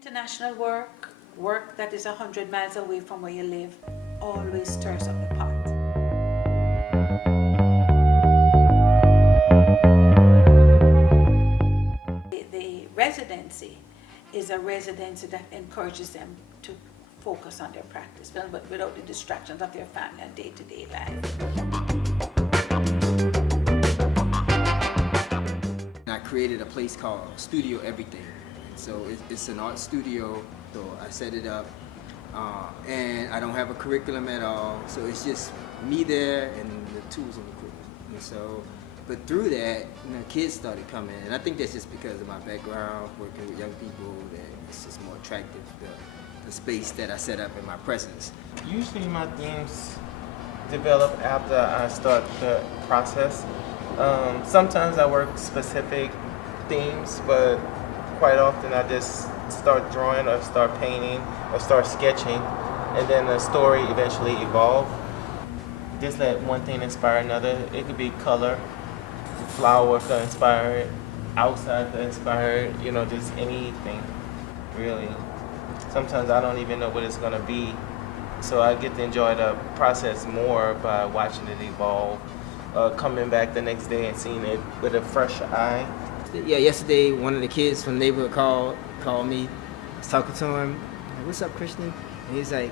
International work that is 100 miles away from where you live, always stirs up the pot. The residency is a residency that encourages them to focus on their practice, but without the distractions of their family and day-to-day life. I created a place called Studio Everything. So it's an art studio, so I set it up, and I don't have a curriculum at all, so it's just me there and the tools and equipment. And so, but through that, kids started coming, and I think that's just because of my background, working with young people, that it's just more attractive, the space that I set up in my presence. Usually my themes develop after I start the process. Sometimes I work specific themes, but quite often I just start drawing or start painting or start sketching, and then the story eventually evolves. Just let one thing inspire another. It could be color, flower could inspire it, outside could inspire it, just anything, really. Sometimes I don't even know what it's gonna be, so I get to enjoy the process more by watching it evolve, coming back the next day and seeing it with a fresh eye. Yeah, yesterday one of the kids from the neighborhood called me. I was talking to him. Like, "What's up, Christian?" And he's like,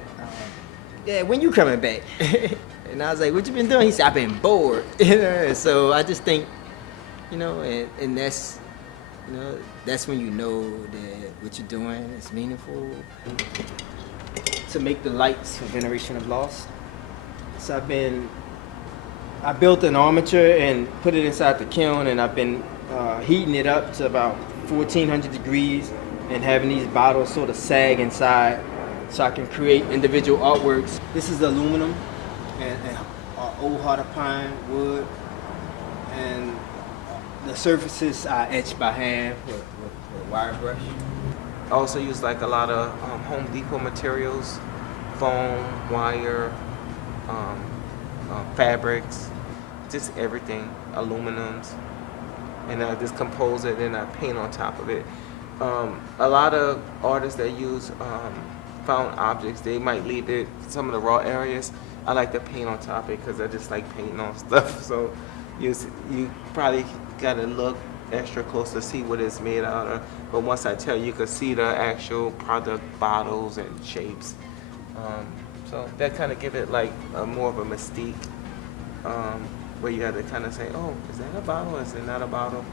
"Yeah, when you coming back?" And I was like, "What you been doing?" He said, "I've been bored." So I just think, and that's, that's when you know that what you're doing is meaningful. To make the lights for Veneration of Loss. So I built an armature and put it inside the kiln, and I've been heating it up to about 1400 degrees and having these bottles sort of sag inside so I can create individual artworks. This is aluminum and old heart of pine wood, and the surfaces I etch by hand with a wire brush. I also use like a lot of Home Depot materials, foam, wire, fabrics, just everything, aluminums. And I just compose it and I paint on top of it. A lot of artists that use found objects, they might leave it some of the raw areas. I like to paint on top of it because I just like painting on stuff. So you probably gotta look extra close to see what it's made out of. But once I tell you, you can see the actual product bottles and shapes. So that kind of give it like more of a mystique. Where you have to kind of say, oh, is that a bottle? Is it not a bottle?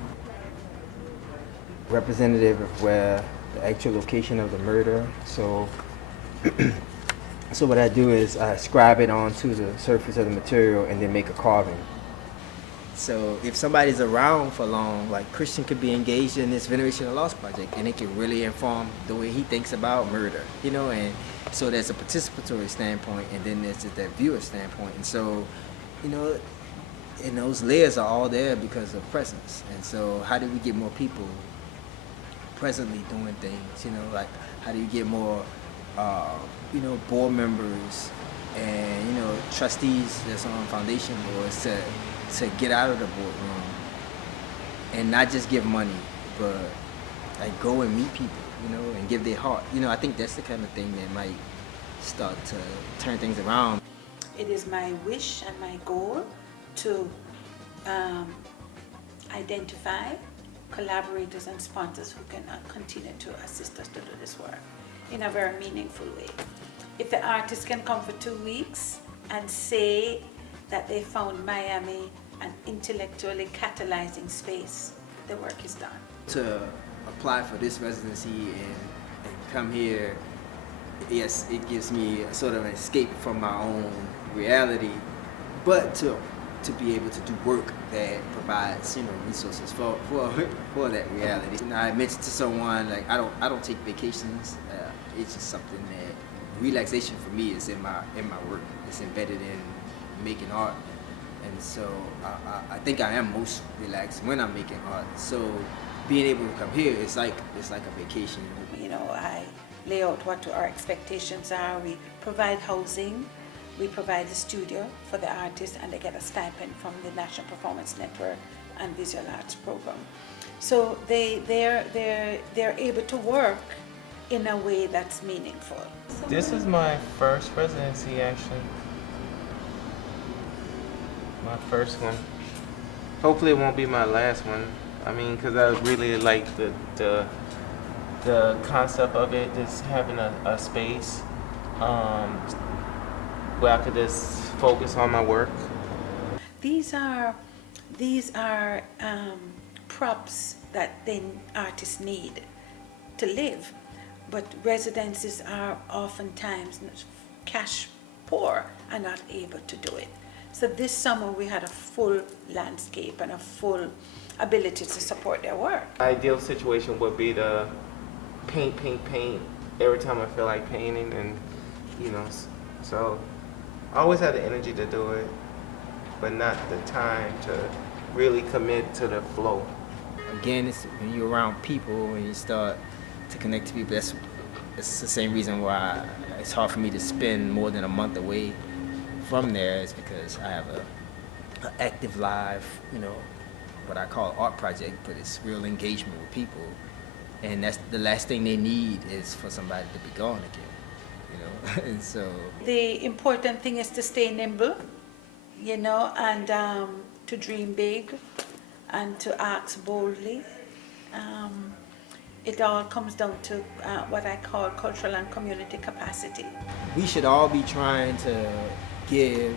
Representative of where the actual location of the murder. So, so what I do is I scribe it onto the surface of the material and then make a carving. So if somebody's around for long, like Christian could be engaged in this Veneration of Loss project, and it can really inform the way he thinks about murder, and so there's a participatory standpoint, and then there's that viewer standpoint. And so, and those layers are all there because of presence. And so how do we get more people presently doing things, like how do you get more, board members and, trustees that's on foundation boards to get out of the boardroom and not just give money, but like go and meet people, and give their heart. I think that's the kind of thing that might start to turn things around. It is my wish and my goal to identify collaborators and sponsors who can continue to assist us to do this work in a very meaningful way. If the artist can come for 2 weeks and say that they found Miami an intellectually catalyzing space, the work is done. To apply for this residency and come here, yes, it gives me a sort of an escape from my own reality, but to be able to do work that provides resources for that reality. I mentioned to someone, like I don't take vacations. It's just something that relaxation for me is in my work. It's embedded in making art, and so I think I am most relaxed when I'm making art. So being able to come here, it's like a vacation. I lay out what our expectations are. We provide housing. We provide the studio for the artists, and they get a stipend from the National Performance Network and Visual Arts Program. So they're able to work in a way that's meaningful. This is my first residency, actually. My first one. Hopefully it won't be my last one. I mean, because I really like the concept of it, just having a space where I could just focus on my work. These are props that the artists need to live, but residences are oftentimes cash poor and not able to do it. So this summer we had a full landscape and a full ability to support their work. Ideal situation would be to paint every time I feel like painting, and so I always had the energy to do it, but not the time to really commit to the flow. Again, it's when you're around people and you start to connect to people. It's the same reason why it's hard for me to spend more than a month away from there. Is because I have an active live, what I call art project, but it's real engagement with people, and that's the last thing they need is for somebody to be gone again, and so the important thing is to stay nimble, and to dream big and to act boldly. It all comes down to what I call cultural and community capacity. we should all be trying to give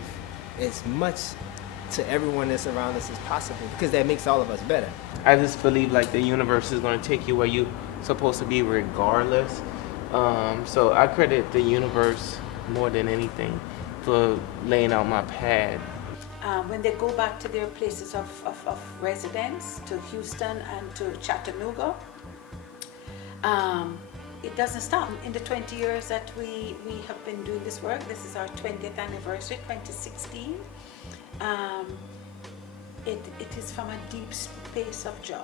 as much to everyone that's around us as possible, because that makes all of us better. I just believe like the universe is going to take you where you're supposed to be regardless. So I credit the universe more than anything for laying out my path. When they go back to their places of residence, to Houston and to Chattanooga, it doesn't stop. In the 20 years that we have been doing this work, this is our 20th anniversary, 2016. It is from a deep space of joy.